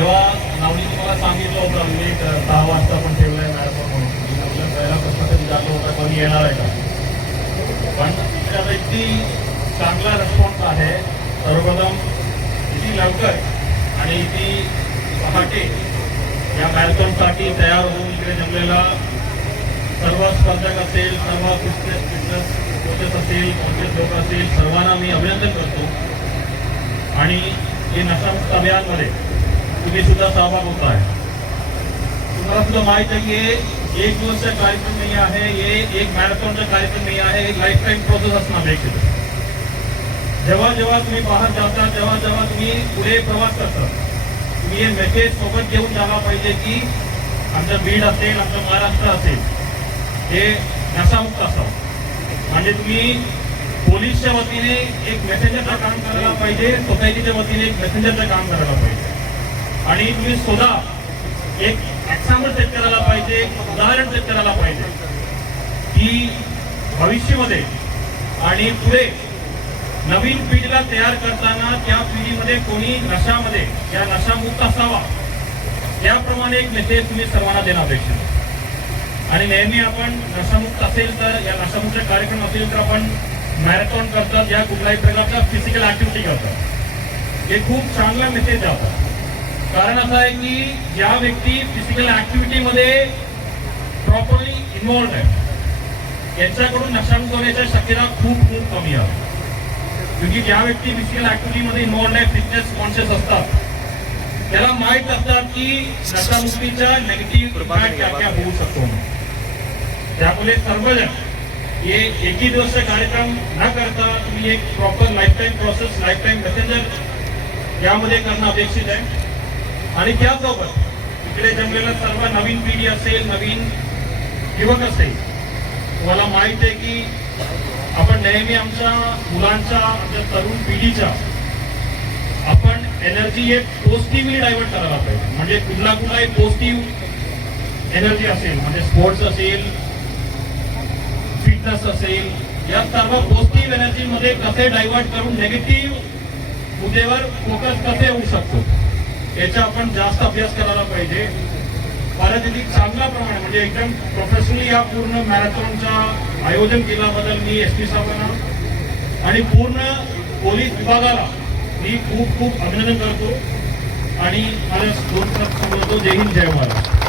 जेव्हा नावनी तुम्हाला सांगितलं होतं मी 6 वाजता पण ठेवलंय मॅरेथॉन म्हणून, म्हटलं पहिला प्रश्न तरी विचारला होता कोणी येणार आहे का, पण तिथे आता इतकी चांगला रिस्पॉन्स आहे. सर्वप्रथम इतकी लवकर आणि इतकी पहाटे या मॅरेथॉनसाठी तयार होऊन इकडे जमलेला सर्व स्पर्धक असेल, सर्व फिटनेस कोचेस असेल, कॉन्शियस लोक असेल, सर्वांना मी अभिनंदन करतो. आणि हे नशामुक्त अभियानमध्ये तुम्ही सुद्धा सहभाग होत आहे. तुम्हाला सुद्धा माहित आहे की हे एक दिवसाचा कार्यक्रम नाही आहे, हे एक मॅरेथॉनचा कार्यक्रम नाही आहे, एक लाईफ टाईम प्रोसेस असणं अपेक्षित आहे. जेव्हा जेव्हा तुम्ही बाहेर जाता, जेव्हा जेव्हा तुम्ही पुढे प्रवास करता, तुम्ही हे मेसेज सोबत घेऊन जायला पाहिजे की आमचं बीड असेल, आमचं महाराष्ट्र असेल, हे नशामुक्त असावं. म्हणजे तुम्ही पोलीसच्या वतीने एक मेसेंजरचं काम करायला पाहिजे, सोसायटीच्या वतीने एक मेसेंजरचं काम करायला पाहिजे. आणि तुम्ही स्वतः एक एक्झाम्पल सेट करायला पाहिजे, एक उदाहरण सेट करायला पाहिजे की भविष्यामध्ये आणि पुढे नवीन पिढीला तयार करताना त्या पिढीमध्ये कोणी नशामध्ये या नशामुक्त असावा, त्याप्रमाणे एक मेसेज तुम्ही सर्वांना देणं अपेक्षित आहे. आणि नेहमी आपण नशामुक्त असेल तर, या नशामुक्त कार्यक्रम असेल तर आपण मॅरेथॉन करतात या कुठल्याही प्रकारचा फिजिकल ऍक्टिव्हिटी करतात, हे खूप चांगला मेसेज जातात. कारण असं आहे की ज्या व्यक्ती फिजिकल ऍक्टिव्हिटीमध्ये प्रॉपरली इन्व्हॉल्ड आहे यांच्याकडून नशामुक्त होण्याच्या शक्यता खूप खूप कमी आहे. क्योंकि ज्या व्यक्ती फिजिकल ऍक्टिव्हिटीमध्ये इन्व्हॉल्ड आहे, फिटनेस कॉन्शियस असतात, त्याला माहित असतात की नशामुक्तीचा नेगेटिव्ह इम्पॅक्ट क्या क्या होऊ शकतो. त्यामुळे सर्वजण हे एकही दिवसाचा कार्यक्रम न करता तुम्ही एक proper life time process, life time messenger यामध्ये करणं अपेक्षित आहे. आणि त्यासोबत इकडे जमलेला सर्व नवीन पिढी असेल, नवीन युवक असेल, तुम्हाला माहित आहे की आपण नेहमी आमच्या मुलांच्या, आमच्या तरुण पिढीच्या आपण एनर्जी हे पॉझिटिव्हली डायव्हर्ट करायला पाहिजे. म्हणजे कुठलाही पॉझिटिव्ह एनर्जी असेल, म्हणजे स्पोर्ट्स असेल, फिटनेस असेल, या सर्व पॉझिटिव्ह एनर्जी मध्ये कसे डायव्हर्ट करून नेगेटिव्ह मुद्द्यावर फोकस कसे होऊ शकतो याचा आपण जास्त अभ्यास करायला पाहिजे. पारदर्शक चांगल्या प्रमाणे म्हणजे एकदम प्रोफेशनली या पूर्ण मॅरेथॉनचा आयोजन केल्याबद्दल मी एसपी साहेबांना आणि पूर्ण पोलीस विभागाला मी खूप खूप अभिनंदन करतो. आणि मला दोन शब्द सांगतो. जय हिंद, जय महाराष्ट्र.